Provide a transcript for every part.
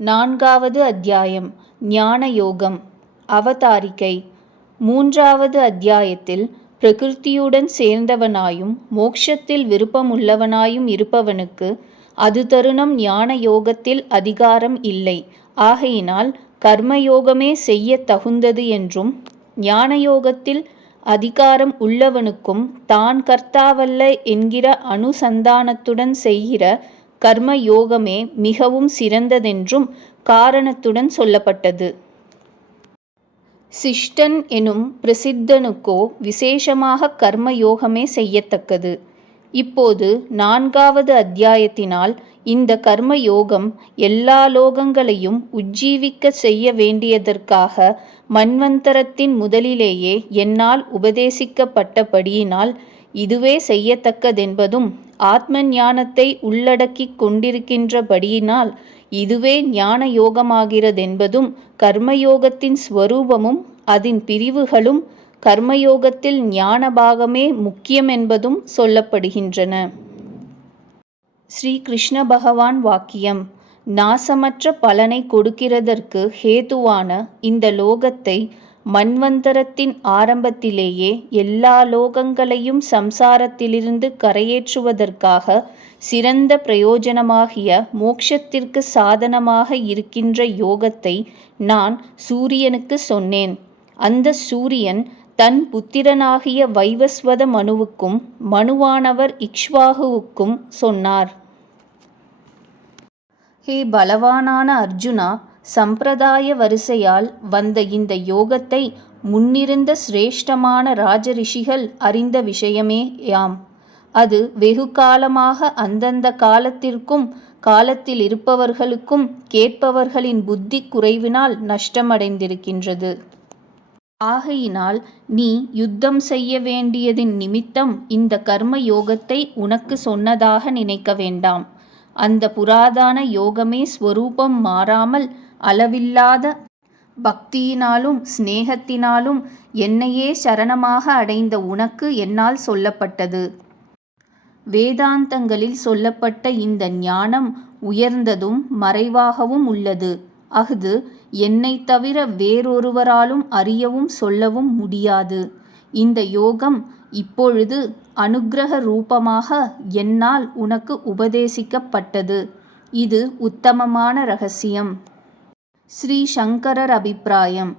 4வது அத்தியாயம் ஞான யோகம். அவதாரிகை. 3வது அத்தியாயத்தில் பிரகிருதியுடன் சேர்ந்தவனாயும் மோட்சத்தில் விருப்பமுள்ளவனாயும் இருப்பவனுக்கு அது தருணம் ஞான யோகத்தில் அதிகாரம் இல்லை, ஆகையினால் கர்மயோகமே செய்ய தகுந்தது என்றும், ஞான யோகத்தில் அதிகாரம் உள்ளவனுக்கும் தான் கர்த்தாவல்ல என்கிற அனுசந்தானத்துடன் செய்கிற கர்ம யோகமே மிகவும் சிறந்ததென்றும் காரணத்துடன் சொல்லப்பட்டது. சிஷ்டன் எனும் பிரசித்தனுக்கோ விசேஷமாக கர்ம யோகமே செய்யத்தக்கது. இப்போது 4வது அத்தியாயத்தினால் இந்த கர்ம யோகம் எல்லா லோகங்களையும் உஜ்ஜீவிக்க செய்ய வேண்டியதற்காக மன்வந்தரத்தின் முதலிலேயே என்னால் உபதேசிக்கப்பட்டபடியினால் இதுவே செய்யத்தக்கதென்பதும், ஆத்ம ஞானத்தை உள்ளடக்கிக் கொண்டிருக்கின்றபடியினால் இதுவே ஞான யோகமாகிறதென்பதும், கர்மயோகத்தின் ஸ்வரூபமும் அதன் பிரிவுகளும் கர்மயோகத்தில் ஞான பாகமே முக்கியமென்பதும் சொல்லப்படுகின்றன. ஸ்ரீ கிருஷ்ண பகவான் வாக்கியம். நாசமற்ற பலனை கொடுக்கிறதற்கு ஹேதுவான இந்த லோகத்தை மன்வந்தரத்தின் ஆரம்பத்திலேயே எல்லா லோகங்களையும் சம்சாரத்திலிருந்து கரையேற்றுவதற்காக சிறந்த பிரயோஜனமாகிய மோட்சத்திற்கு சாதனமாக இருக்கின்ற யோகத்தை நான் சூரியனுக்கு சொன்னேன். அந்த சூரியன் தன் புத்திரனாகிய வைவஸ்வத மனுவுக்கும் மனுவானவர் இக்ஷ்வாகுவுக்கும் சொன்னார். ஹே பலவானான அர்ஜுனா, சம்பிரதாய வரிசையால் வந்த இந்த யோகத்தை முன்னிருந்த சிரேஷ்டமான ராஜரிஷிகள் அறிந்த விஷயமே யாம். அது வெகு காலமாக அந்தந்த காலத்திற்கும் காலத்தில் இருப்பவர்களுக்கும் கேட்பவர்களின் புத்தி குறைவினால் நஷ்டமடைந்திருக்கின்றது. ஆகையினால் நீ யுத்தம் செய்ய வேண்டியதின் நிமித்தம் இந்த கர்ம யோகத்தை உனக்கு சொன்னதாக நினைக்க வேண்டாம். அந்த புராதான யோகமே ஸ்வரூபம் மாறாமல் அளவில்லாத பக்தியினாலும் ஸ்நேகத்தினாலும் என்னையே சரணமாக அடைந்த உனக்கு என்னால் சொல்லப்பட்டது. வேதாந்தங்களில் சொல்லப்பட்ட இந்த ஞானம் உயர்ந்ததும் மறைவாகவும் உள்ளது. அஃது என்னைத் தவிர வேறொருவராலும் அறியவும் சொல்லவும் முடியாது. இந்த யோகம் இப்பொழுது அனுக்கிரக ரூபமாக என்னால் உனக்கு உபதேசிக்கப்பட்டது. இது உத்தமமான இரகசியம். ஸ்ரீ சங்கரர் அபிப்பிராயம்.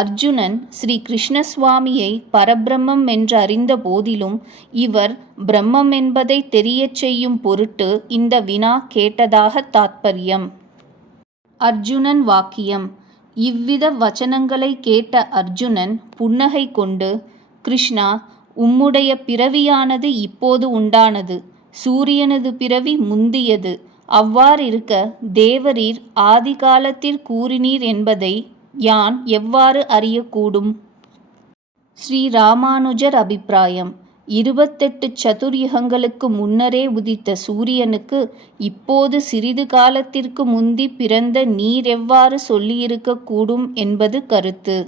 அர்ஜுனன் ஸ்ரீ கிருஷ்ணசுவாமியை பரபிரம்மம் என்று அறிந்த போதிலும் இவர் பிரம்மம் என்பதை தெரியச் செய்யும் பொருட்டு இந்த வினா கேட்டதாக தாத்பரியம். அர்ஜுனன் வாக்கியம். இவ்வித வச்சனங்களை கேட்ட அர்ஜுனன் புன்னகை கொண்டு, கிருஷ்ணா, உம்முடைய பிறவியானது இப்போது உண்டானது. சூரியனது பிறவி முந்தியது. அவ்வாறிருக்க தேவரீர் ஆதி காலத்தில் கூறினீர் என்பதை யான் எவ்வாறு அறியக்கூடும்? ஸ்ரீ ராமானுஜர் அபிப்பிராயம். 28 சதுர்யுகங்களுக்கு முன்னரே உதித்த சூரியனுக்கு இப்போது சிறிது காலத்திற்கு முந்தி பிறந்த நீர் எவ்வாறு சொல்லியிருக்க கூடும் என்பது கருத்து.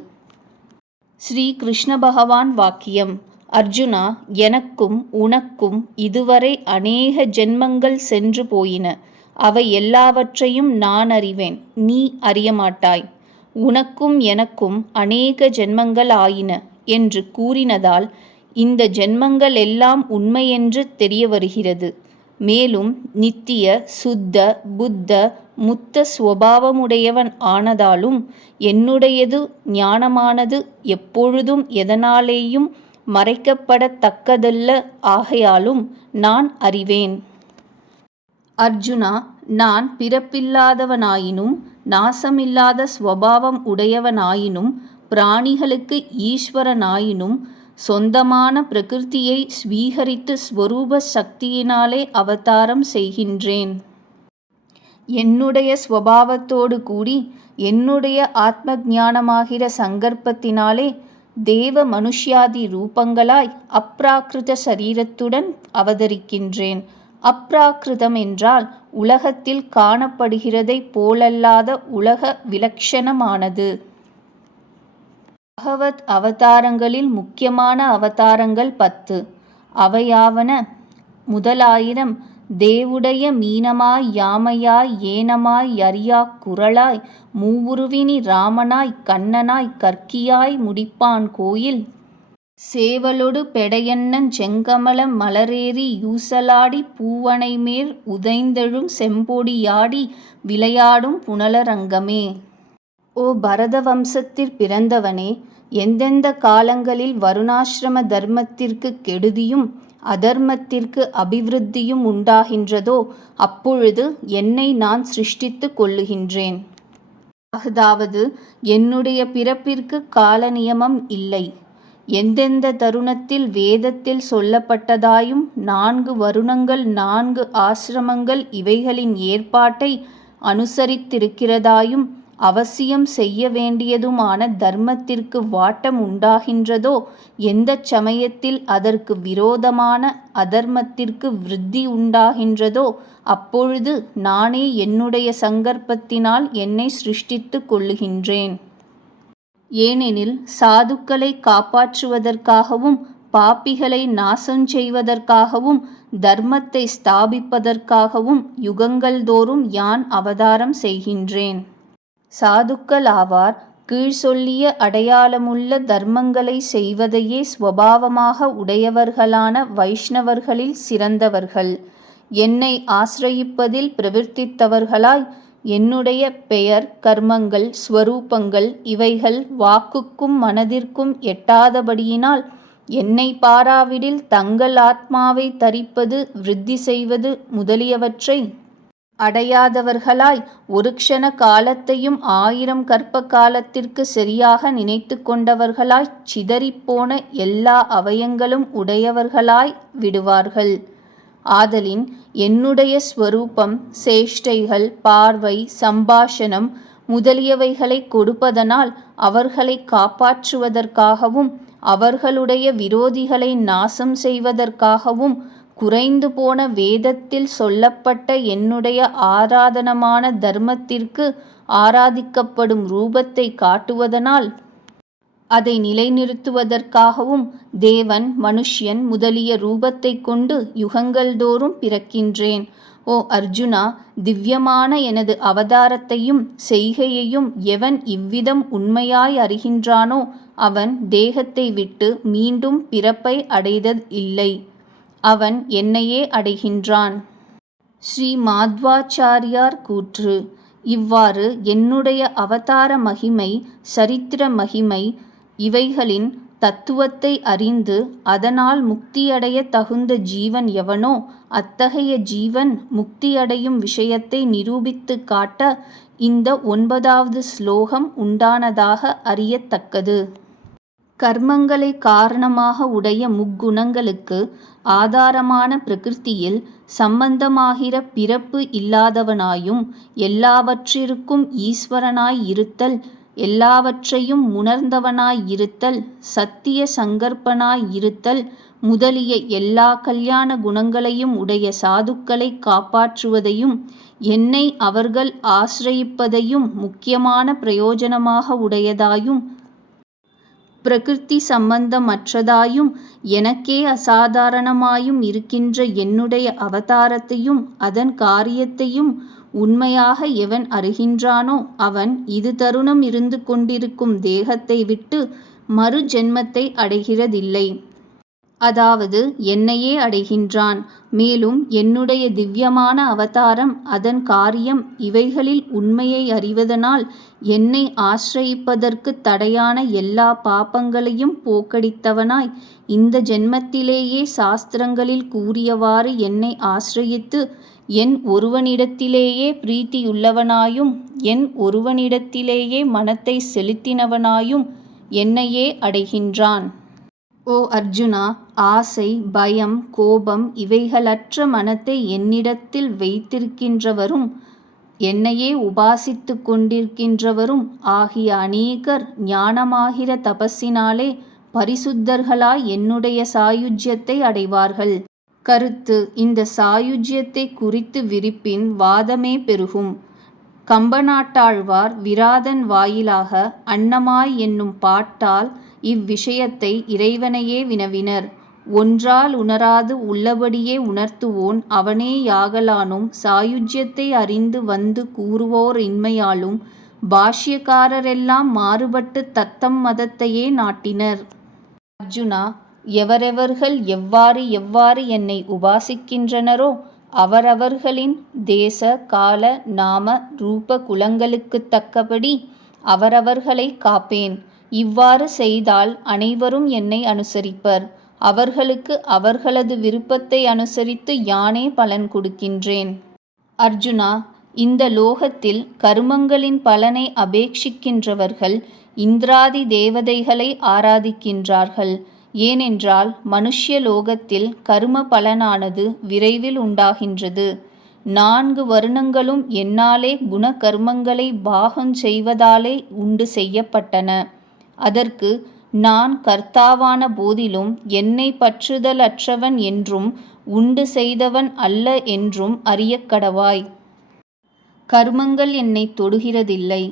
ஸ்ரீ கிருஷ்ண பகவான் வாக்கியம். அர்ஜுனா, எனக்கும் உனக்கும் இதுவரை அநேக ஜென்மங்கள் சென்று போயின. அவை எல்லாவற்றையும் நான் அறிவேன், நீ அறியமாட்டாய். உனக்கும் எனக்கும் அநேக ஜென்மங்கள் ஆயின என்று கூறினதால் இந்த ஜென்மங்கள் எல்லாம் உண்மையென்று தெரிய வருகிறது. மேலும் நித்திய சுத்த புத்த முத்த ஸ்வபாவமுடையவன் ஆனதாலும் என்னுடையது ஞானமானது எப்பொழுதும் எதனாலேயும் மறைக்கப்படத்தக்கதல்ல. ஆகையாலும் நான் அறிவேன். அர்ஜுனா, நான் பிறப்பில்லாதவனாயினும் நாசமில்லாத ஸ்வபாவம் உடையவனாயினும் பிராணிகளுக்கு ஈஸ்வரனாயினும் சொந்தமான பிரகிருதியை ஸ்வீகரித்து ஸ்வரூப சக்தியினாலே அவதாரம் செய்கின்றேன். என்னுடைய ஸ்வபாவத்தோடு கூடி என்னுடைய ஆத்ம ஞானமாகிற சங்கற்பத்தினாலே தேவ மனுஷ்யாதி ரூபங்களாய் அப்ராக்கிருத சரீரத்துடன் அவதரிக்கின்றேன். அப்ராக்கிருதம் என்றால் உலகத்தில் காணப்படுகிறதை போலல்லாத உலக விலக்ஷணமானது. பகவத் அவதாரங்களில் முக்கியமான அவதாரங்கள் 10. அவையாவன: முதலாயிரம் தேவுடைய மீனமாய் யாமையாய் ஏனமாய் யறியாக் குறளாய் மூவுருவினி ராமனாய் கண்ணனாய் கற்கியாய் முடிப்பான் கோயில் சேவலொடு பெடையன்னஞ் செங்கமல மலரேறி யூசலாடி பூவனைமேற் உதைந்தெழும் செம்பொடி யாடி விளையாடும் புனலரங்கமே. ஓ பரத வம்சத்திற் பிறந்தவனே, எந்தெந்த காலங்களில் வருணாசிரம தர்மத்திற்குக் கெடுதியும் அதர்மத்திற்கு அபிவிருத்தியும் உண்டாகின்றதோ அப்பொழுது என்னை நான் சிருஷ்டித்துக் கொள்ளுகின்றேன். அஃதாவது என்னுடைய பிறப்பிற்குக் கால நியமம் இல்லை. எந்தெந்த தருணத்தில் வேதத்தில் சொல்லப்பட்டதாயும் 4 வருணங்கள் 4 ஆசிரமங்கள் இவைகளின் ஏற்பாட்டை அனுசரித்திருக்கிறதாயும் அவசியம் செய்ய வேண்டியதுமான தர்மத்திற்கு வாட்டம் உண்டாகின்றதோ, எந்தச் சமயத்தில் அதற்கு விரோதமான அதர்மத்திற்கு விருத்தி உண்டாகின்றதோ அப்பொழுது நானே என்னுடைய சங்கற்பத்தினால் என்னை சிருஷ்டித்துக் கொள்ளுகின்றேன். ஏனெனில் சாதுக்களை காப்பாற்றுவதற்காகவும் பாப்பிகளை நாசம் செய்வதற்காகவும் தர்மத்தை ஸ்தாபிப்பதற்காகவும் யுகங்கள் தோறும் யான் அவதாரம் செய்கின்றேன். சாதுக்கள் ஆவார் கீழ் சொல்லிய அடையாளமுள்ள தர்மங்களை செய்வதையே ஸ்வபாவமாக உடையவர்களான வைஷ்ணவர்களில் சிறந்தவர்கள். என்னை ஆசிரயிப்பதில் பிரவர்த்தித்தவர்களாய் என்னுடைய பெயர் கர்மங்கள் ஸ்வரூபங்கள் இவைகள் வாக்குக்கும் மனதிற்கும் எட்டாதபடியினால் என்னை பாராவிடில் தங்கள் ஆத்மாவை தரிப்பது விருத்தி செய்வது முதலியவற்றை அடையாதவர்களாய் ஒரு க்ஷண காலத்தையும் 1000 கற்ப காலத்திற்கு சரியாக நினைத்து கொண்டவர்களாய் சிதறிப்போன எல்லா அவயங்களும் உடையவர்களாய் விடுவார்கள். ஆதலின் என்னுடைய ஸ்வரூபம் சேஷ்டைகள் பார்வை சம்பாஷணம் முதலியவைகளை கொடுப்பதனால் அவர்களை காப்பாற்றுவதற்காகவும் அவர்களுடைய விரோதிகளை நாசம் செய்வதற்காகவும் குறைந்து போன வேதத்தில் சொல்லப்பட்ட என்னுடைய ஆராதனமான தர்மத்திற்கு ஆராதிக்கப்படும் ரூபத்தை காட்டுவதனால் அதை நிலைநிறுத்துவதற்காகவும் தேவன் மனுஷ்யன் முதலிய ரூபத்தை கொண்டு யுகங்கள் தோறும் பிறக்கின்றேன். ஓ அர்ஜுனா, திவ்யமான எனது அவதாரத்தையும் செய்கையையும் எவன் இவ்விதம் உண்மையாய் அறிகின்றானோ அவன் தேகத்தை விட்டு மீண்டும் பிறப்பை அடைதல் இல்லை. அவன் என்னையே அடைகின்றான். ஸ்ரீ மாத்வாச்சாரியார் கூற்று. இவ்வாறு என்னுடைய அவதார மகிமை சரித்திர மகிமை இவைகளின் தத்துவத்தை அறிந்து அதனால் முக்தியடைய தகுந்த ஜீவன் எவனோ அத்தகைய ஜீவன் முக்தியடையும் விஷயத்தை நிரூபித்து காட்ட இந்த 9வது ஸ்லோகம் உண்டானதாக அறியத்தக்கது. கர்மங்களை காரணமாக உடைய முக்குணங்களுக்கு ஆதாரமான பிரகிருதியில் சம்பந்தமாகிற பிறப்பு இல்லாதவனாயும் எல்லாவற்றிற்கும் ஈஸ்வரனாய் இருத்தல் எல்லாவற்றையும் உணர்ந்தவனாய் இருத்தல் சத்திய சங்கற்பனாய் இருத்தல் முதலிய எல்லா கல்யாண குணங்களையும் உடைய சாதுக்களை காப்பாற்றுவதையும் என்னை அவர்கள் ஆசிரயிப்பதையும் முக்கியமான பிரயோஜனமாக உடையதாயும் பிரகிருதி சம்பந்தமற்றதாயும் எனக்கே அசாதாரணமாயும் இருக்கின்ற என்னுடைய அவதாரத்தையும் அதன் காரியத்தையும் உண்மையாக எவன் அறிகின்றானோ அவன் இது தருணம் இருந்து கொண்டிருக்கும் தேகத்தை விட்டு மறு ஜென்மத்தை அடைகிறதில்லை. அதாவது என்னையே அடைகின்றான். மேலும் என்னுடைய திவ்யமான அவதாரம் அதன் காரியம் இவைகளில் உண்மையை அறிவதனால் என்னை ஆசிரயிப்பதற்கு தடையான எல்லா பாபங்களையும் போக்கடித்தவனாய் இந்த ஜென்மத்திலேயே சாஸ்திரங்களில் கூறியவாறு என்னை ஆசிரயித்து என் ஒருவனிடத்திலேயே பிரீத்தியுள்ளவனாயும் என் ஒருவனிடத்திலேயே மனத்தை செலுத்தினவனாயும் என்னையே அடைகின்றான். ஓ அர்ஜுனா, ஆசை பயம் கோபம் இவைகளற்ற மனத்தை என்னிடத்தில் வைத்திருக்கின்றவரும் என்னையே உபாசித்து கொண்டிருக்கின்றவரும் ஆகிய அநேகர் ஞானமாகிற தபஸினாலே பரிசுத்தர்களாய் என்னுடைய சாயுஜ்யத்தை அடைவார்கள். கருத்து. இந்த சாயுஜ்யத்தை குறித்து விரிப்பின் வாதமே பெருகும். கம்பநாட்டாழ்வார் விராதன் வாயிலாக அன்னமாய் என்னும் பாட்டால் இவ்விஷயத்தை இறைவனையே வினவினர். ஒன்றால் உணராது உள்ளபடியே உணர்த்துவோன் அவனே யாகலானும் சாயுஜ்யத்தை அறிந்து வந்து கூறுவோர் இன்மையாலும் பாஷ்யக்காரரெல்லாம் மாறுபட்டு தத்தம் மதத்தையே நாட்டினர். அர்ஜுனா, எவரெவர்கள் எவ்வாறு எவ்வாறு என்னை உபாசிக்கின்றனரோ அவரவர்களின் தேச கால நாம ரூப குலங்களுக்குத் தக்கபடி அவரவர்களை காப்பேன். இவ்வாறு செய்தால் அனைவரும் என்னை அனுசரிப்பர். அவர்களுக்கு அவர்களது விருப்பத்தை அனுசரித்து யானே பலன் கொடுக்கின்றேன். அர்ஜுனா, இந்த லோகத்தில் கருமங்களின் பலனை அபேட்சிக்கின்றவர்கள் இந்திராதி தேவதைகளை ஆராதிக்கின்றார்கள். ஏனென்றால் மனுஷ்ய லோகத்தில் கரும பலனானது விரைவில் உண்டாகின்றது. 4 வருணங்களும் என்னாலே குண கர்மங்களை பாகம் செய்வதாலே உண்டு செய்யப்பட்டன. அதற்கு நான் கர்த்தாவான போதிலும் என்னை பற்றுதலற்றவன் என்றும் உண்டு செய்தவன் அல்ல என்றும் அறியக்கடவாய். கர்மங்கள் என்னை தொடுகிறதில்லை,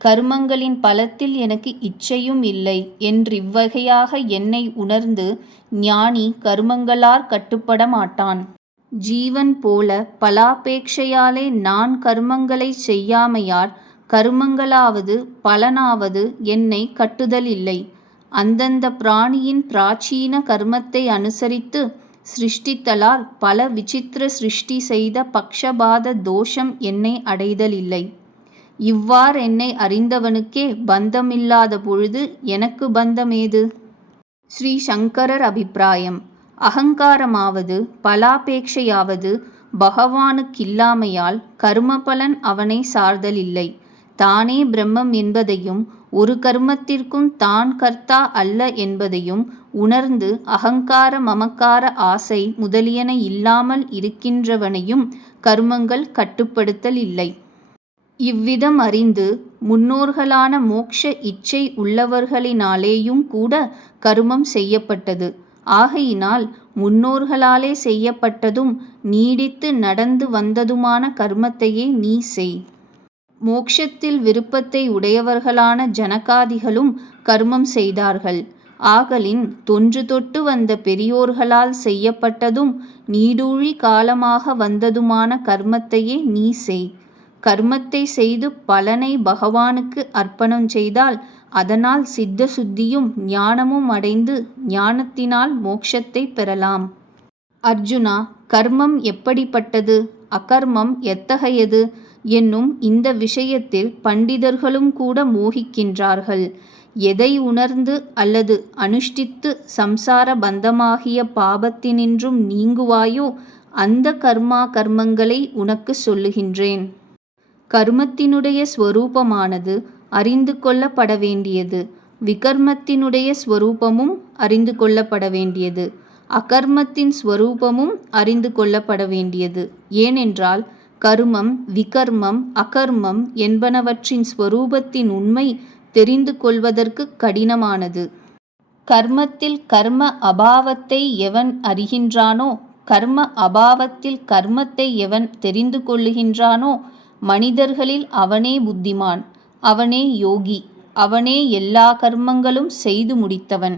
கர்மங்களின் பலத்தில் எனக்கு இச்சையும் இல்லை என்றிவ்வகையாக என்னை உணர்ந்து ஞானி கர்மங்களாற் கட்டுப்பட மாட்டான். ஜீவன் போல பலாபேட்சையாலே நான் கர்மங்களைச் செய்யாமையாற் கர்மங்களாவது பலனாவது என்னை கட்டுதலில்லை. அந்தந்த பிராணியின் பிராச்சீன கர்மத்தை அனுசரித்து சிருஷ்டித்தலால் பல விசித்திர சிருஷ்டி செய்த பக்ஷபாத தோஷம் என்னை அடைதலில்லை. இவ்வாறென்னை அறிந்தவனுக்கே பந்தமில்லாத பொழுது எனக்கு பந்தமேது? ஸ்ரீ சங்கரர் அபிப்பிராயம். அகங்காரமாவது பலாபேட்சையாவது பகவானுக்கில்லாமையால் கர்மபலன் அவனை சார்தலில்லை. தானே பிரம்மம் என்பதையும் ஒரு கர்மத்திற்கும் தான் கர்த்தா அல்ல என்பதையும் உணர்ந்து அகங்கார மமக்கார ஆசை முதலியன இல்லாமல் இருக்கின்றவனையும் கர்மங்கள் கட்டுப்படுத்தலில்லை. இவ்விதம் அறிந்து முன்னோர்களான மோக்ஷ இச்சை உள்ளவர்களினாலேயும் கூட கர்மம் செய்யப்பட்டது. ஆகையினால் முன்னோர்களாலே செய்யப்பட்டதும் நீடித்து நடந்து வந்ததுமான கர்மத்தையே நீ செய். மோக்ஷத்தில் விருப்பத்தை உடையவர்களான ஜனகாதிகளும் கர்மம் செய்தார்கள். ஆகலின் தொன்று தொட்டு வந்த பெரியோர்களால் செய்யப்பட்டதும் நீடூழி காலமாக வந்ததுமான கர்மத்தையே நீ செய். கர்மத்தை செய்து பலனை பகவானுக்கு அர்ப்பணம் செய்தால் அதனால் சித்த சுத்தியும் ஞானமும் அடைந்து ஞானத்தினால் மோட்சத்தை பெறலாம். அர்ஜுனா, கர்மம் எப்படிப்பட்டது, அகர்மம் எத்தகையது என்னும் இந்த விஷயத்தில் பண்டிதர்களும் கூட மோகிக்கின்றார்கள். எதை உணர்ந்து அல்லது அனுஷ்டித்து சம்சார பந்தமாகிய பாபத்தினின்றும் நீங்குவாயோ அந்த கர்மங்களை உனக்கு சொல்லுகின்றேன். கர்மத்தினுடைய ஸ்வரூபமானது அறிந்து கொள்ளப்பட வேண்டியது. விகர்மத்தினுடைய ஸ்வரூபமும் அறிந்து கொள்ளப்பட வேண்டியது. அகர்மத்தின் ஸ்வரூபமும் அறிந்து கொள்ளப்பட வேண்டியது. ஏனென்றால் கர்மம், விகர்மம், அகர்மம் என்பனவற்றின் ஸ்வரூபத்தின் உண்மை தெரிந்து கொள்வதற்கு கடினமானது. கர்மத்தில் கர்ம அபாவத்தை எவன் அறிகின்றானோ, கர்ம அபாவத்தில் கர்மத்தை எவன் தெரிந்து கொள்ளுகின்றானோ, மனிதர்களில் அவனே புத்திமான், அவனே யோகி, அவனே எல்லா கர்மங்களும் செய்து முடித்தவன்.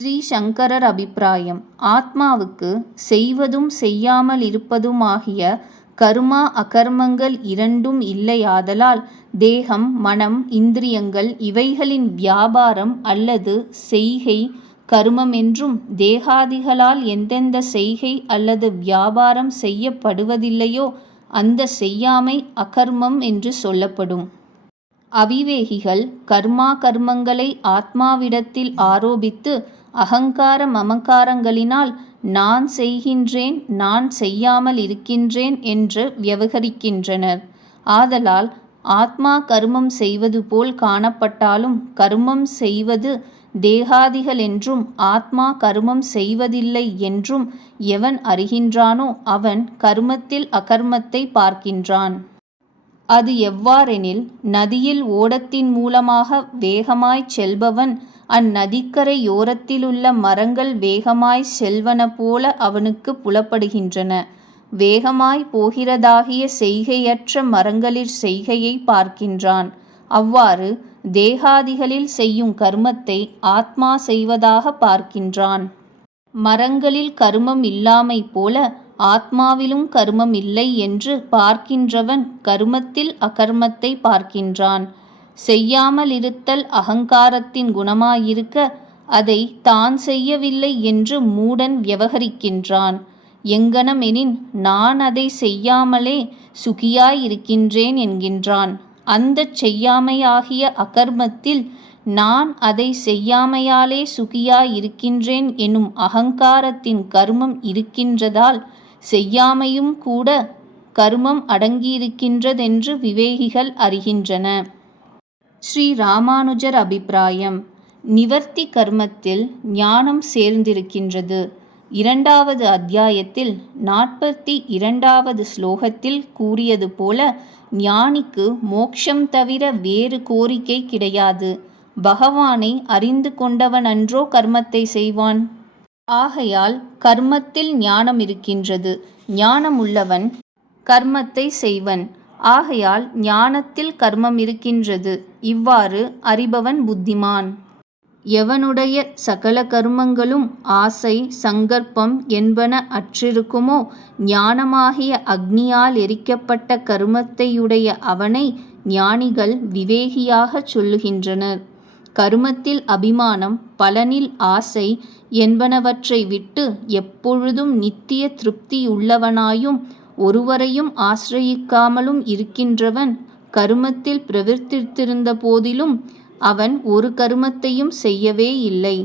ஸ்ரீ சங்கரர் அபிப்பிராயம். ஆத்மாவுக்கு செய்வதும் செய்யாமல் இருப்பதுமாகிய கர்மா அகர்மங்கள் இரண்டும் இல்லையாதலால் தேகம், மனம், இந்திரியங்கள் இவைகளின் வியாபாரம் அல்லது செய்கை கர்மம் என்றும், தேகாதிகளால் எந்தெந்த செய்கை அல்லது வியாபாரம் செய்யப்படுவதில்லையோ அந்த செய்யாமை அகர்மம் என்று சொல்லப்படும். அவிவேகிகள் கர்மா கர்மங்களை ஆத்மாவிடத்தில் ஆரோபித்து அகங்கார மமகாரங்களினால் நான் செய்கின்றேன், நான் செய்யாமல் இருக்கின்றேன் என்று விவகரிக்கின்றனர். ஆதலால் ஆத்மா கர்மம் செய்வது போல் காணப்பட்டாலும் கர்மம் செய்வது தேகாதிகள் என்றும் ஆத்மா கர்மம் செய்வதில்லை என்றும் எவன் அறிகின்றானோ அவன் கர்மத்தில் அகர்மத்தை பார்க்கின்றான். அது எவ்வாறெனில், நதியில் ஓடத்தின் மூலமாக வேகமாய்ச் செல்பவன் அந்நதிக்கரையோரத்திலுள்ள மரங்கள் வேகமாய்ச் செல்வன போல அவனுக்கு புலப்படுகின்றன. வேகமாய் போகிறதாகிய செய்கையற்ற மரங்களிற் செய்கையை பார்க்கின்றான். அவ்வாறு தேகாதிகளில் செய்யும் கர்மத்தை ஆத்மா செய்வதாக பார்க்கின்றான். மரங்களில் கருமம் இல்லாமை போல ஆத்மாவிலும் கருமம் இல்லை என்று பார்க்கின்றவன் கருமத்தில் அகர்மத்தை பார்க்கின்றான். செய்யாமலிருத்தல் அகங்காரத்தின் குணமாயிருக்க அதை தான் செய்யவில்லை என்று மூடன் வியவகரிக்கின்றான். எங்கனமெனின் நான் அதை செய்யாமலே சுகியாயிருக்கின்றேன் என்கின்றான். அந்தச் செய்யாமையாகிய அகர்மத்தில் நான் அதை செய்யாமையாலே சுகியாயிருக்கின்றேன் எனும் அகங்காரத்தின் கருமம் இருக்கின்றதால் செய்யாமையும் கூட கருமம் அடங்கியிருக்கின்றதென்று விவேகிகள் அறிகின்றன. ஸ்ரீ ராமானுஜர் அபிப்பிராயம். நிவர்த்தி கர்மத்தில் ஞானம் சேர்ந்திருக்கின்றது. 2வது அத்தியாயத்தில் 42வது ஸ்லோகத்தில் கூறியது போல ஞானிக்கு மோட்சம் தவிர வேறு கோரிக்கை கிடையாது. பகவானை அறிந்து கொண்டவனன்றோ கர்மத்தை செய்வான். ஆகையால் கர்மத்தில் ஞானம் இருக்கின்றது. ஞானமுள்ளவன் கர்மத்தை செய்வன். ஆகையால் ஞானத்தில் கர்மம் இருக்கின்றது. இவ்வாறு அறிபவன் புத்திமான். எவனுடைய சகல கர்மங்களும் ஆசை சங்கற்பம் என்பன அற்றிருக்குமோ ஞானமாகிய அக்னியால் எரிக்கப்பட்ட கருமத்தையுடைய அவனை ஞானிகள் விவேகியாகச் சொல்லுகின்றனர். கருமத்தில் அபிமானம் பலனில் ஆசை என்பனவற்றை விட்டு எப்பொழுதும் நித்திய திருப்தியுள்ளவனாயும் ஒருவரையும் ஆசிரயிக்காமலும் இருக்கின்றவன் கருமத்தில் பிரவர்த்தித்திருந்த போதிலும் அவன் ஒரு கருமத்தையும் செய்யவே இல்லை.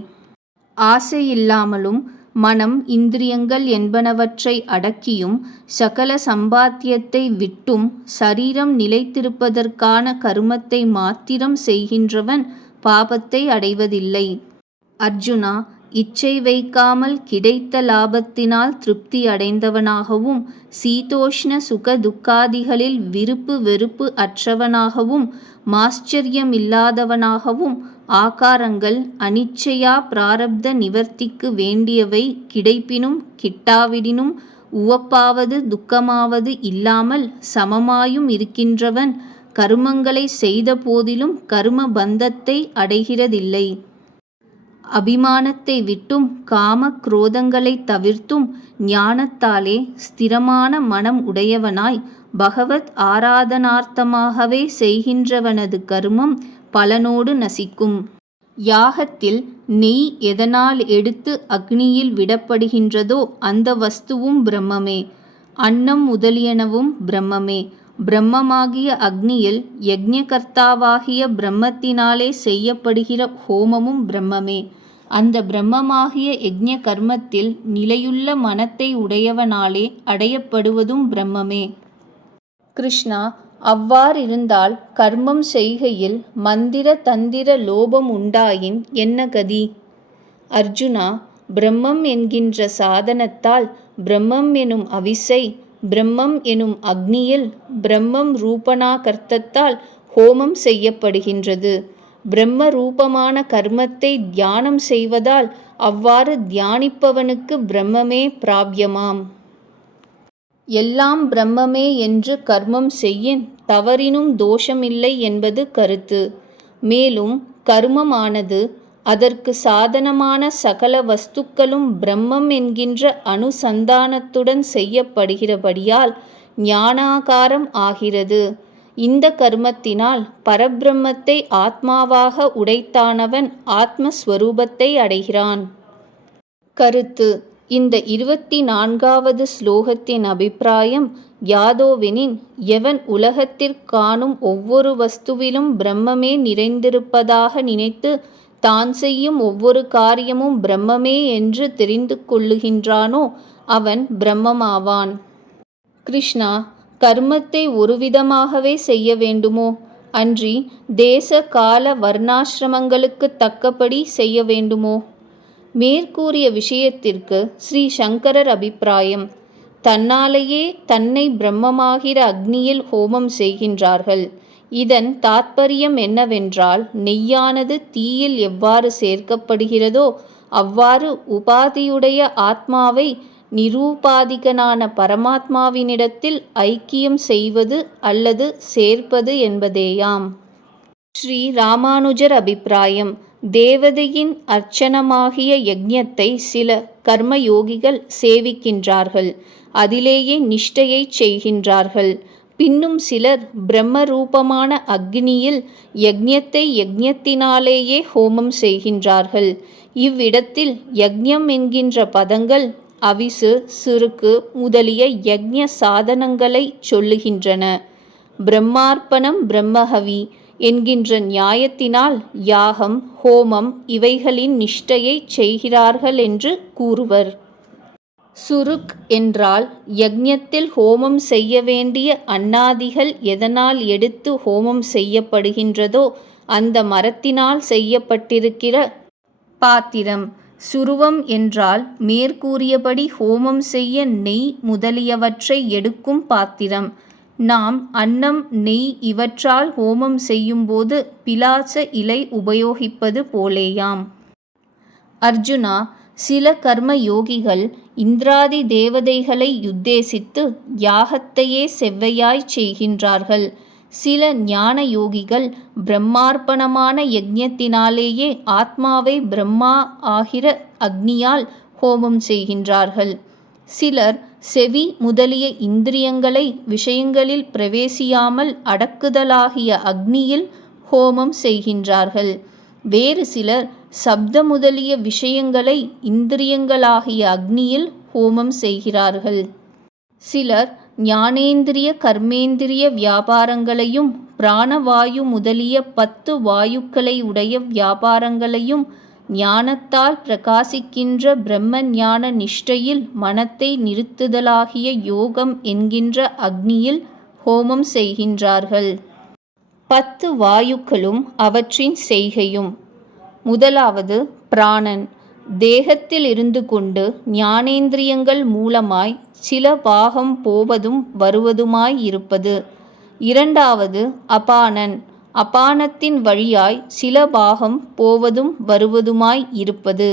ஆசையில்லாமலும் மனம் இந்திரியங்கள் என்பனவற்றை அடக்கியும் சகல சம்பாத்தியத்தை விட்டும் சரீரம் நிலைத்திருப்பதற்கான கருமத்தை மாத்திரம் செய்கின்றவன் பாபத்தை அடைவதில்லை. அர்ஜுனா, இச்சை வைக்காமல் கிடைத்த லாபத்தினால் திருப்தி அடைந்தவனாகவும் சீதோஷ்ண சுக துக்காதிகளில் விருப்பு வெறுப்பு அற்றவனாகவும் மாச்சரியமில்லாதவனாகவும் ஆகாரங்கள் அனிச்சையா பிராரப்த நிவர்த்திக்கு வேண்டியவை கிடைப்பினும் கிட்டாவிடினும் உவப்பாவது துக்கமாவது இல்லாமல் சமமாயும் இருக்கின்றவன் கருமங்களை செய்த போதிலும் கரும பந்தத்தை அடைகிறதில்லை. அபிமானத்தை விட்டும் காம குரோதங்களை தவிர்த்தும் ஞானத்தாலே ஸ்திரமான மனம் உடையவனாய் பகவத் ஆராதனார்த்தமாகவே செய்கின்றவனது கருமம் பலனோடு நசிக்கும். யாகத்தில் நெய் எதனால் எடுத்து அக்னியில் விடப்படுகின்றதோ அந்த வஸ்துவும் பிரம்மமே. அன்னம் முதலியனவும் பிரம்மமே. பிரம்மமாகிய அக்னியில் யக்ஞகர்த்தாவாகிய பிரம்மத்தினாலே செய்யப்படுகிற ஹோமமும் பிரம்மமே. அந்த பிரம்மமாகிய யக்ஞ கர்மத்தில் நிலையுள்ள மனத்தை உடையவனாலே அடையப்படுவதும் பிரம்மமே. கிருஷ்ணா, அவ்வாறிருந்தால் கர்மம் செய்கையில் மந்திர தந்திர லோபம் உண்டாயின் என்ன கதி? அர்ஜுனா, பிரம்மம் என்கின்ற சாதனத்தால் பிரம்மம் எனும் அவிசை பிரம்மம் எனும் அக்னியில் பிரம்மம் ரூபனாகர்த்தத்தால் ஹோமம் செய்யப்படுகின்றது. பிரம்ம ரூபமான கர்மத்தை தியானம் செய்வதால் அவ்வாறு தியானிப்பவனுக்கு பிரம்மமே பிராப்யமாம். எல்லாம் பிரம்மமே என்று கர்மம் செய்யின் தவறினும் தோஷமில்லை என்பது கருத்து. மேலும் கர்மமானது அதற்கு சாதனமான சகல வஸ்துக்களும் பிரம்மம் என்கின்ற அனுசந்தானத்துடன் செய்யப்படுகிறபடியால் ஞானாகாரம் ஆகிறது. இந்த கர்மத்தினால் பரபிரம்மத்தை ஆத்மாவாக உடைத்தானவன் ஆத்மஸ்வரூபத்தை அடைகிறான். கருத்து. இந்த 24வது ஸ்லோகத்தின் அபிப்பிராயம் யாதோவெனின், எவன் உலகத்திற்காணும் ஒவ்வொரு வஸ்துவிலும் பிரம்மமே நிறைந்திருப்பதாக நினைத்து தான் செய்யும் ஒவ்வொரு காரியமும் பிரம்மமே என்று தெரிந்து கொள்ளுகின்றானோ அவன் பிரம்மமாவான். கிருஷ்ணா, கர்மத்தை ஒருவிதமாகவே செய்ய வேண்டுமோ? அன்றி தேச கால வர்ணாசிரமங்களுக்கு தக்கபடி செய்ய வேண்டுமோ? மேற்கூறிய விஷயத்திற்கு ஸ்ரீ சங்கரர் அபிப்பிராயம். தன்னாலேயே தன்னை பிரம்மமாகிற அக்னியில் ஹோமம் செய்கின்றார்கள். இதன் தாத்பரியம் என்னவென்றால், நெய்யானது தீயில் எவ்வாறு சேர்க்கப்படுகிறதோ அவ்வாறு உபாதியுடைய ஆத்மாவை நிரூபாதிகனான பரமாத்மாவினிடத்தில் ஐக்கியம் செய்வது அல்லது சேர்ப்பது என்பதேயாம். ஸ்ரீ ராமானுஜர் அபிப்பிராயம். தேவதையின் அர்ச்சனமாகிய யஜ்ஞத்தை சில கர்மயோகிகள் சேவிக்கின்றார்கள். அதிலேயே நிஷ்டையைச் செய்கின்றார்கள். பின்னும் சிலர் பிரம்மரூபமான அக்னியில் யஜ்ஞத்தை யஜ்ஞத்தினாலேயே ஹோமம் செய்கின்றார்கள். இவ்விடத்தில் யஜ்ஞம் என்கின்ற பதங்கள் அவிசு, சுருக்கு முதலிய யஜ்ஞ சாதனங்களைச் சொல்லுகின்றன. பிரம்மார்ப்பணம் பிரம்மஹவி என்கின்ற நியாயத்தினால் யாகம், ஹோமம் இவைகளின் நிஷ்டையைச் செய்கிறார்கள் என்று கூறுவர். சுருக் என்றால் யஜ்ஞத்தில் ஹோமம் செய்ய வேண்டிய அன்னாதிகள் எதனால் எடுத்து ஹோமம் செய்யப்படுகின்றதோ அந்த மரத்தினால் செய்யப்பட்டிருக்கிற பாத்திரம். சுருவம் என்றால் மேற்கூறியபடி ஹோமம் செய்ய நெய் முதலியவற்றை எடுக்கும் பாத்திரம். நாம் அன்னம், நெய் இவற்றால் ஹோமம் செய்யும்போது பிலாச இலை உபயோகிப்பது போலேயாம். அர்ஜுனா, சில கர்ம யோகிகள் இந்திராதி தேவதைகளை உத்தேசித்து யாகத்தையே செவ்வையாய்ச் செய்கின்றார்கள். சில ஞான யோகிகள் பிரம்மார்ப்பணமான யஜ்ஞத்தினாலேயே ஆத்மாவை பிரம்மா ஆகிற அக்னியால் ஹோமம் செய்கின்றார்கள். சிலர் செவி முதலிய இந்திரியங்களை விஷயங்களில் பிரவேசியாமல் அடக்குதலாகிய அக்னியில் ஹோமம் செய்கின்றார்கள். வேறு சிலர் சப்த முதலிய விஷயங்களை இந்திரியங்களாகிய அக்னியில் ஹோமம் செய்கிறார்கள். சிலர் ஞானேந்திரிய கர்மேந்திரிய வியாபாரங்களையும் பிராணவாயு முதலிய 10 வாயுக்களை உடைய வியாபாரங்களையும் ஞானத்தால் பிரகாசிக்கின்ற பிரம்ம ஞான நிஷ்டையில் மனத்தை நிறுத்துதலாகிய யோகம் என்கின்ற அக்னியில் ஹோமம் செய்கின்றார்கள். 10 வாயுக்களும் அவற்றின் செய்கையும். முதலாவது பிராணன். தேகத்தில் இருந்து கொண்டு ஞானேந்திரியங்கள் மூலமாய் சில பாகம் போவதும் வருவதுமாய் இருப்பது. இரண்டாவது அபானன். அபானத்தின் வழியாய் சில பாகம் போவதும் வருவதுமாய் இருப்பது.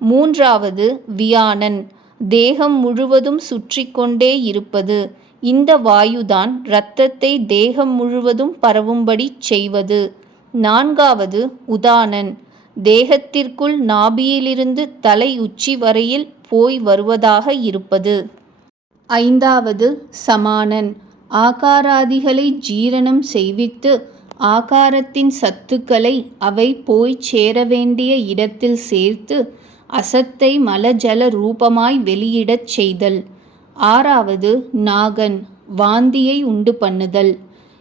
மூன்றாவது வியானன். தேகம் முழுவதும் சுற்றி கொண்டே இருப்பது. இந்த வாயுதான் இரத்தத்தை தேகம் முழுவதும் பரவும்படி செய்வது. நான்காவது உதானன். தேகத்திற்குள் நாபியிலிருந்து தலை உச்சி வரையில் போய் வருவதாக இருப்பது. ஐந்தாவது சமானன். ஆகாராதிகளை ஜீரணம் செய்வித்து ஆகாரத்தின் சத்துக்களை அவை போய்ச் சேர வேண்டிய இடத்தில் சேர்த்து அசத்தை மலஜல ரூபமாய் வெளியிடச் செய்தல். ஆறாவது நாகன். வாந்தியை உண்டு பண்ணுதல்.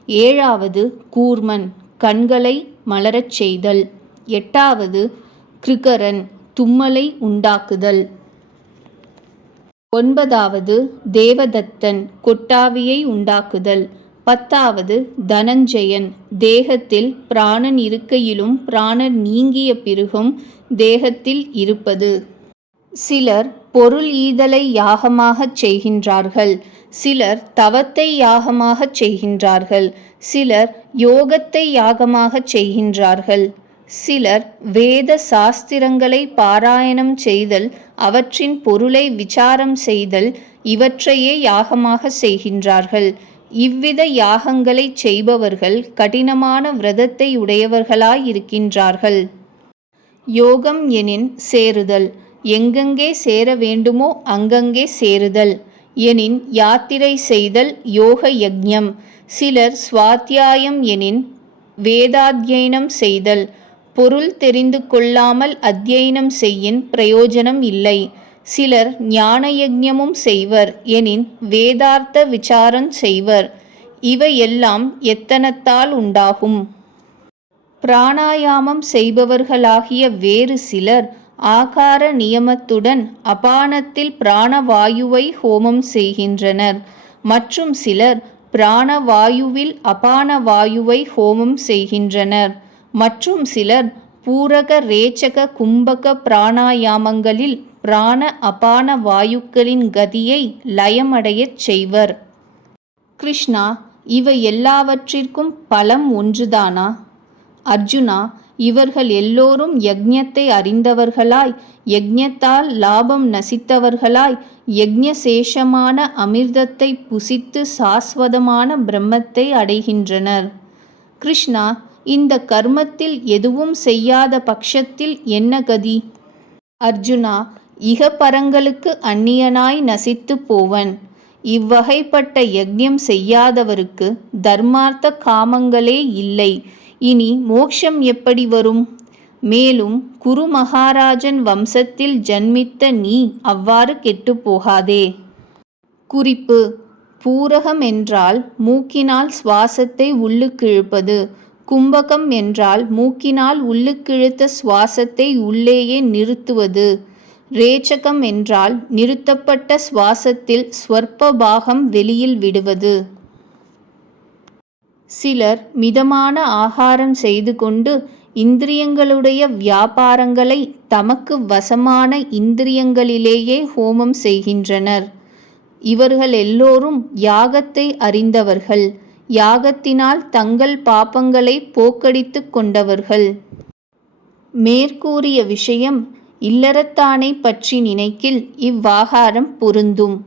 ஏழாவது கூர்மன். கண்களை மலரச் செய்தல். எட்டாவது கிருகரன். தும்மலை உண்டாக்குதல். ஒன்பதாவது தேவதத்தன். கொட்டாவியை உண்டாக்குதல். பத்தாவது தனஞ்சயன். தேகத்தில் பிராணன் இருக்கையிலும் பிராணன் நீங்கிய பிறகும் தேகத்தில் இருப்பது. சிலர் பொருள் ஈதலை யாகமாகச் செய்கின்றார்கள். சிலர் தவத்தை யாகமாகச் செய்கின்றார்கள். சிலர் யோகத்தை யாகமாகச் செய்கின்றார்கள். சிலர் வேத சாஸ்திரங்களை பாராயணம் செய்தல், அவற்றின் பொருளை விசாரம் செய்தல் இவற்றையே யாகமாக செய்கின்றார்கள். இவ்வித யாகங்களைச் செய்பவர்கள் கடினமான விரதத்தை உடையவர்களாயிருக்கின்றார்கள். யோகம் எனின் சேருதல். எங்கெங்கே சேர வேண்டுமோ அங்கங்கே சேருதல். எனின் யாத்திரை செய்தல் யோக யஜ்ஞம். சிலர் ஸ்வாத்தியாயம் எனின் வேதாத்யயனம் செய்தல். பொருள் தெரிந்து கொள்ளாமல் அத்யயனம் செய்யின் பிரயோஜனம் இல்லை. சிலர் ஞான யஜ்ஞமும் செய்வர் எனின் வேதார்த்த விசாரம் செய்வர். இவையெல்லாம் எத்தனத்தால் உண்டாகும்? பிராணாயாமம் செய்பவர்களாகிய வேறு சிலர் ஆகார நியமத்துடன் அபானத்தில் பிராணவாயுவை ஹோமம் செய்கின்றனர். மற்றும் சிலர் பிராணவாயுவில் அபானவாயுவை ஹோமம் செய்கின்றனர். மற்றும் சிலர் பூரக ரேச்சக கும்பக பிராணாயாமங்களில் பிராண அபான வாயுக்களின் கதியை லயமடையச் செய்வர். கிருஷ்ணா, இவை எல்லாவற்றிற்கும் பலம் ஒன்றுதானா? அர்ஜுனா, இவர்கள் எல்லோரும் யஜ்ஞத்தை அறிந்தவர்களாய் யஜ்ஞத்தால் லாபம் நசித்தவர்களாய் யஜ்ஞசேஷமான அமிர்தத்தை புசித்து சாஸ்வதமான பிரம்மத்தை அடைகின்றனர். கிருஷ்ணா, இந்த கர்மத்தில் எதுவும் செய்யாத பட்சத்தில் என்ன கதி? அர்ஜுனா, இகபரங்களுக்கு அந்நியனாய் நசித்து போவன். இவ்வகைப்பட்ட யஜ்ஞம் செய்யாதவருக்கு தர்மார்த்த காமங்களே இல்லை. இனி மோட்சம் எப்படி வரும்? மேலும் குரு மகாராஜன் வம்சத்தில் ஜன்மித்த நீ அவ்வாறு கெட்டுப்போகாதே. குறிப்பு: பூரகம் என்றால் மூக்கினால் சுவாசத்தை உள்ளுக்கிழுப்பது. கும்பகம் என்றால் மூக்கினால் உள்ளுக்கிழுத்த சுவாசத்தை உள்ளேயே நிறுத்துவது. ரேச்சகம் என்றால் நிறுத்தப்பட்ட சுவாசத்தில் ஸ்வற்ப பாகம் வெளியில் விடுவது. சிலர் மிதமான ஆகாரம் செய்து கொண்டு இந்திரியங்களுடைய வியாபாரங்களை தமக்கு வசமான இந்திரியங்களிலேயே ஹோமம் செய்கின்றனர். இவர்கள் எல்லோரும் யாகத்தை அறிந்தவர்கள். யாகத்தினால் தங்கள் பாபங்களை போக்கடித்து கொண்டவர்கள். மேற்கூறிய விஷயம் இல்லறத்தானை பற்றி நினைக்கில் இவ்வாகாரம் பொருந்தும்.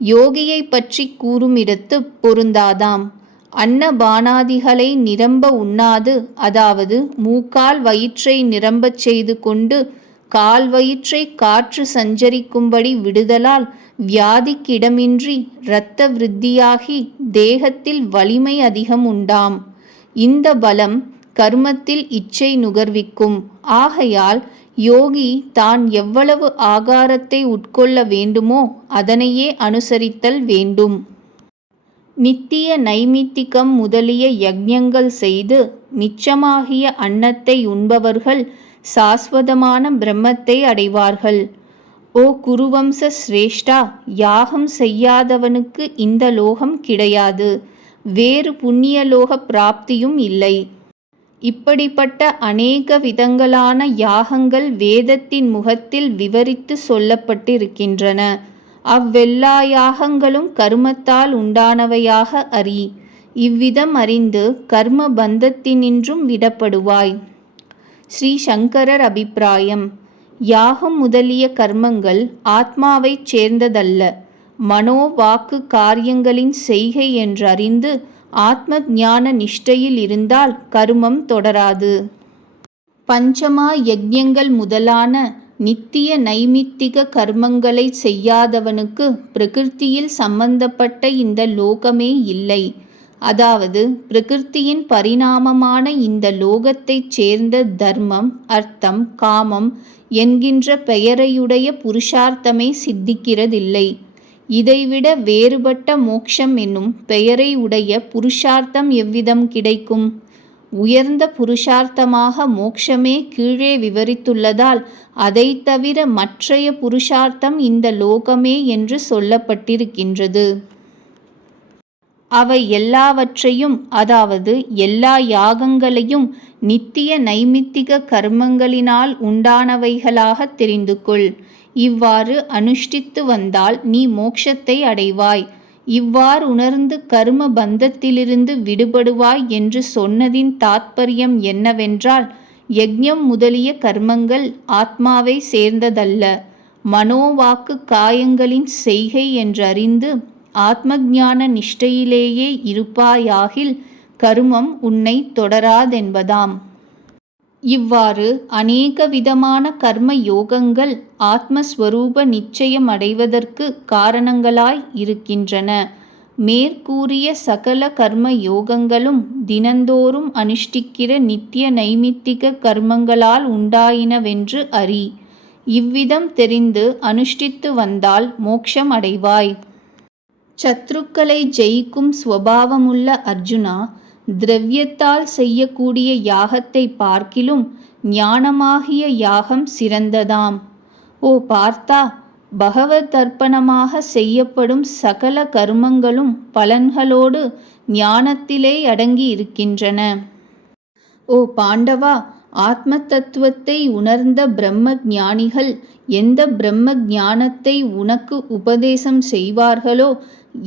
யோகியை பற்றி கூறுமிடத்து பொருந்தாதாம். அன்னபானாதிகளை நிரம்ப உண்ணாது, அதாவது மூக்கால் வயிற்றை நிரம்பச் செய்து கொண்டு கால் வயிற்றை காற்று சஞ்சரிக்கும்படி விடுதலால் வியாதிக்கிடமின்றி இரத்த விருத்தியாகி தேகத்தில் வலிமை அதிகம் உண்டாம். இந்த பலம் கர்மத்தில் இச்சை நுகர்விக்கும். ஆகையால் யோகி தான் எவ்வளவு ஆகாரத்தை உட்கொள்ள வேண்டுமோ அதனையே அனுசரித்தல் வேண்டும். நித்திய நைமித்திகம் முதலிய யஜ்ஞங்கள் செய்து மிச்சமாகிய அன்னத்தை உண்பவர்கள் சாஸ்வதமான பிரம்மத்தை அடைவார்கள். ஓ குருவம்ச சிரேஷ்டா, யாகம் செய்யாதவனுக்கு இந்த லோகம் கிடையாது. வேறு புண்ணியலோக பிராப்தியும் இல்லை. இப்படிப்பட்ட அநேக விதங்களான யாகங்கள் வேதத்தின் முகத்தில் விவரித்து சொல்லப்பட்டிருக்கின்றன. அவ்வெல்லா யாகங்களும் கர்மத்தால் உண்டானவையாக அறி. இவ்விதம் அறிந்து கர்ம பந்தத்தினின்றும் விடப்படுவாய். ஸ்ரீ சங்கரர் அபிப்பிராயம்: யாகம் முதலிய கர்மங்கள் ஆத்மாவைச் சேர்ந்ததல்ல. மனோ வாக்கு காரியங்களின் செய்கை என்றறிந்து ஆத்ம ஞான நிஷ்டையில் இருந்தால் கர்மம் தொடராது. பஞ்சமா யஜ்ஞங்கள் முதலான நித்திய நைமித்திக கர்மங்களை செய்யாதவனுக்கு பிரகிருத்தியில் சம்பந்தப்பட்ட இந்த லோகமே இல்லை. அதாவது பிரகிருத்தியின் பரிணாமமான இந்த லோகத்தைச் சேர்ந்த தர்மம், அர்த்தம், காமம் என்கின்ற பெயரையுடைய புருஷார்த்தமே சித்திக்கிறதில்லை. இதைவிட வேறுபட்ட மோட்சம் என்னும் பெயரை உடைய புருஷார்த்தம் எவ்விதம் கிடைக்கும்? உயர்ந்த புருஷார்த்தமாக மோட்சமே கீழே விவரித்துள்ளதால் அதை தவிர மற்றைய புருஷார்த்தம் இந்த லோகமே என்று சொல்லப்பட்டிருக்கின்றது. அவை எல்லாவற்றையும், அதாவது எல்லா யாகங்களையும் நித்திய நைமித்திக கர்மங்களினால் உண்டானவைகளாக தெரிந்து கொள். இவ்வாறு அனுஷ்டித்து வந்தால் நீ மோட்சத்தை அடைவாய். இவ்வாறு உணர்ந்து கர்ம பந்தத்திலிருந்து விடுபடுவாய் என்று சொன்னதின் தாத்பரியம் என்னவென்றால், யஜ்ஞம் முதலிய கர்மங்கள் ஆத்மாவை சேர்ந்ததல்ல, மனோவாக்கு காயங்களின் செய்கை என்றறிந்து ஆத்ம ஞான நிஷ்டையிலேயே இருப்பாயாகில் கர்மம் உன்னை தொடராதென்பதாம். இவ்வாறு அநேக விதமான கர்ம யோகங்கள் ஆத்மஸ்வரூப நிச்சயம் அடைவதற்கு காரணங்களாய் இருக்கின்றன. மேற்கூறிய சகல கர்ம யோகங்களும் தினந்தோறும் அனுஷ்டிக்கிற நித்திய நைமித்திக கர்மங்களால் உண்டாயினவென்று அறி. இவ்விதம் தெரிந்து அனுஷ்டித்து வந்தால் மோட்சம் அடைவாய். சத்ருக்களை ஜெயிக்கும் ஸ்வபாவமுள்ள அர்ஜுனா, திரவியத்தால் செய்யக்கூடிய யாகத்தை பார்க்கிலும் ஞானமாகிய யாகம் சிறந்ததாம். ஓ பார்த்தா, பகவத் அர்ப்பணமாக செய்யப்படும் சகல கர்மங்களும் பலன்களோடு ஞானத்திலே அடங்கி இருக்கின்றன. ஓ பாண்டவா, ஆத்ம தத்துவத்தை உணர்ந்த பிரம்ம ஞானிகள் எந்த பிரம்ம ஞானத்தை உனக்கு உபதேசம் செய்வார்களோ,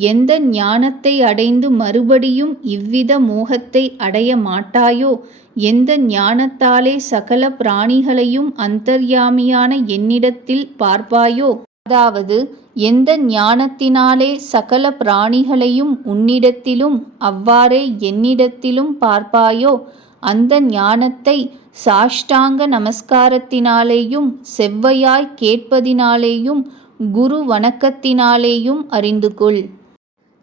எந்த ஞானத்தை அடைந்து மறுபடியும் இவ்வித மோகத்தை அடைய மாட்டாயோ, எந்த ஞானத்தாலே சகல பிராணிகளையும் அந்தர்யாமியான என்னிடத்தில் பார்ப்பாயோ, அதாவது எந்த ஞானத்தினாலே சகல பிராணிகளையும் உன்னிடத்திலும் அவ்வாறே என்னிடத்திலும் பார்ப்பாயோ, அந்த ஞானத்தை சாஷ்டாங்க நமஸ்காரத்தினாலேயும் செவ்வையாய் கேட்பதினாலேயும் குரு வணக்கத்தினாலேயும் அறிந்து கொள்.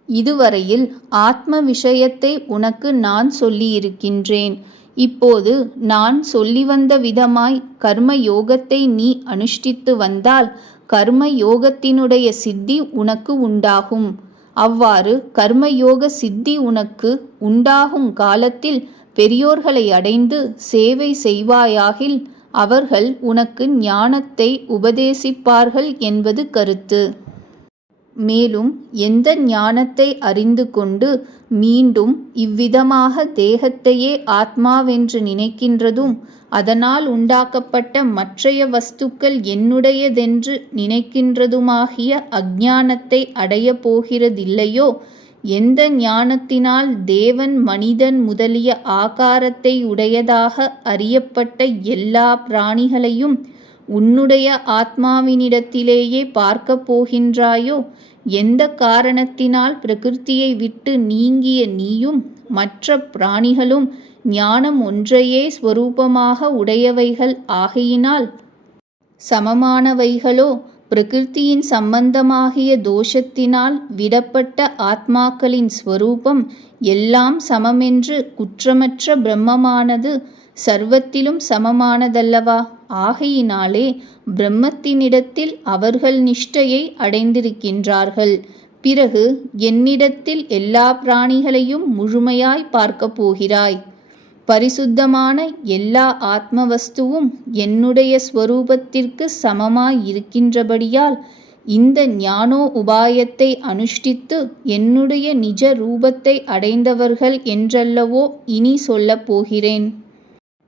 இதுவரையில் ஆத்ம விஷயத்தை உனக்கு நான் சொல்லியிருக்கின்றேன். இப்போது நான் சொல்லி வந்த விதமாய் கர்ம யோகத்தை நீ அனுஷ்டித்து வந்தால் கர்ம யோகத்தினுடைய சித்தி உனக்கு உண்டாகும். அவ்வாறு கர்மயோக சித்தி உனக்கு உண்டாகும் காலத்தில் பெரியோர்களை அடைந்து சேவை செய்வாயாகில் அவர்கள் உனக்கு ஞானத்தை உபதேசிப்பார்கள் என்பது கருத்து. மேலும் எந்த ஞானத்தை அறிந்து கொண்டு மீண்டும் இவ்விதமாக தேகத்தையே ஆத்மாவென்று நினைக்கின்றதும் அதனால் உண்டாக்கப்பட்ட மற்றைய வஸ்துக்கள் என்னுடையதென்று நினைக்கின்றதுமாகிய அஞ்ஞானத்தை அடைய போகிறதில்லையோ, எந்த ஞானத்தினால் தேவன் மனிதன் முதலிய ஆகாரத்தை உடையதாக அறியப்பட்ட எல்லா பிராணிகளையும் உன்னுடைய ஆத்மாவினிடத்திலேயே பார்க்கப் போகின்றாயோ, எந்த காரணத்தினால் பிரகிருதியை விட்டு நீங்கிய நீயும் மற்ற பிராணிகளும் ஞானம் ஒன்றையே ஸ்வரூபமாக உடையவைகள் ஆகையினால் சமமானவைகளோ, பிரகிருதியின் சம்பந்தமாகிய தோஷத்தினால் விடப்பட்ட ஆத்மாக்களின் ஸ்வரூபம் எல்லாம் சமமென்று குற்றமற்ற பிரம்மமானது சர்வத்திலும் சமமானதல்லவா? ஆகையினாலே பிரம்மத்தினிடத்தில் அவர்கள் நிஷ்டையை அடைந்திருக்கின்றார்கள். பிறகு என்னிடத்தில் எல்லா பிராணிகளையும் முழுமையாய் பார்க்கப் போகிறாய். பரிசுத்தமான எல்லா ஆத்மவஸ்துவும் என்னுடைய ஸ்வரூபத்திற்கு சமமாய் இருக்கின்றபடியால் இந்த ஞானோ உபாயத்தை அனுஷ்டித்து என்னுடைய நிஜ ரூபத்தை அடைந்தவர்கள் என்றல்லவோ இனி சொல்லப் போகிறேன்.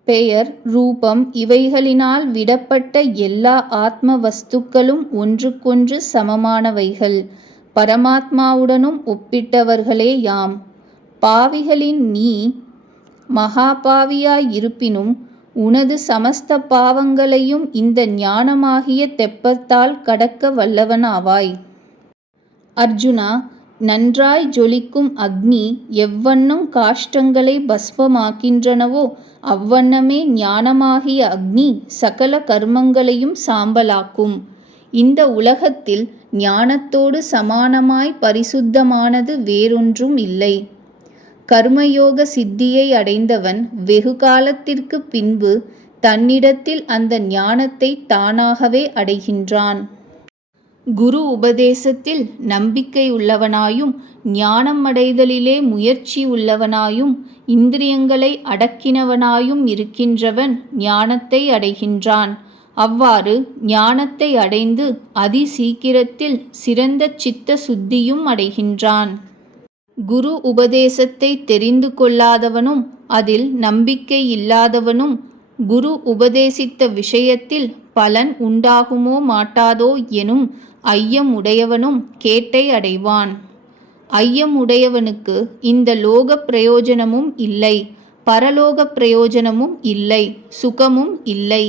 பெயர், ரூபம் இவைகளினால் விடப்பட்ட எல்லா ஆத்ம வஸ்துக்களும் ஒன்றுக்கொன்று சமமானவைகள். பரமாத்மாவுடனும் ஒப்பிட்டவர்களே யாம். பாவிகளின் நீ மகாபாவியாய் இருப்பினும் உனது சமஸ்த பாவங்களையும் இந்த ஞானமாகிய தெப்பத்தால் கடக்க வல்லவனாவாய். அர்ஜுனா, நன்றாய் ஜொலிக்கும் அக்னி எவ்வண்ணம் காஷ்டங்களை பஸ்பமாக்கின்றனவோ அவ்வண்ணமே ஞானமாகிய அக்னி சகல கர்மங்களையும் சாம்பலாக்கும். இந்த உலகத்தில் ஞானத்தோடு சமானமாய் பரிசுத்தமானது வேறொன்றும் இல்லை. கர்மயோக சித்தியை அடைந்தவன் வெகு காலத்திற்கு பின்பு தன்னிடத்தில் அந்த ஞானத்தை தானாகவே அடைகின்றான். குரு உபதேசத்தில் நம்பிக்கை உள்ளவனாயும் ஞானம் அடைதலிலே முயற்சி உள்ளவனாயும் இந்திரியங்களை அடக்கினவனாயும் இருக்கின்றவன் ஞானத்தை அடைகின்றான். அவ்வாறு ஞானத்தை அடைந்து அதி சீக்கிரத்தில் சிறந்த சித்த சுத்தியும் அடைகின்றான். குரு உபதேசத்தை தெரிந்து கொள்ளாதவனும் அதில் நம்பிக்கை இல்லாதவனும் குரு உபதேசித்த விஷயத்தில் பலன் உண்டாகுமோ மாட்டாதோ எனும் ஐயம் உடையவனும் கேட்டை அடைவான். ஐயம் உடையவனுக்கு இந்த லோக பிரயோஜனமும் இல்லை, பரலோக பிரயோஜனமும் இல்லை, சுகமும் இல்லை.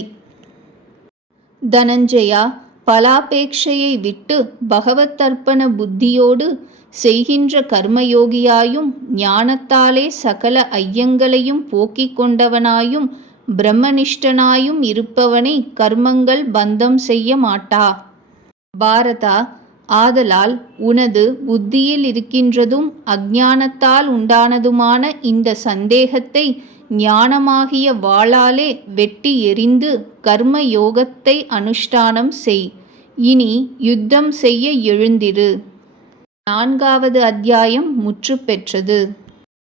தனஞ்சயா, பலாபேட்சையை விட்டு பகவத்தர்ப்பண புத்தியோடு செய்கின்ற கர்மயோகியாயும் ஞானத்தாலே சகல ஐயங்களையும் போக்கிக் கொண்டவனாயும் பிரம்மனிஷ்டனாயும் இருப்பவனை கர்மங்கள் பந்தம் செய்ய மாட்டா. பாரதா, ஆதலால் உனது புத்தியில் இருக்கின்றதும் அஞ்ஞானத்தால் உண்டானதுமான இந்த சந்தேகத்தை ஞானமாகிய வாளாலே வெட்டி எறிந்து கர்ம யோகத்தை அனுஷ்டானம் செய். இனி யுத்தம் செய்ய எழுந்திரு. 4வது அத்தியாயம் முற்று பெற்றது.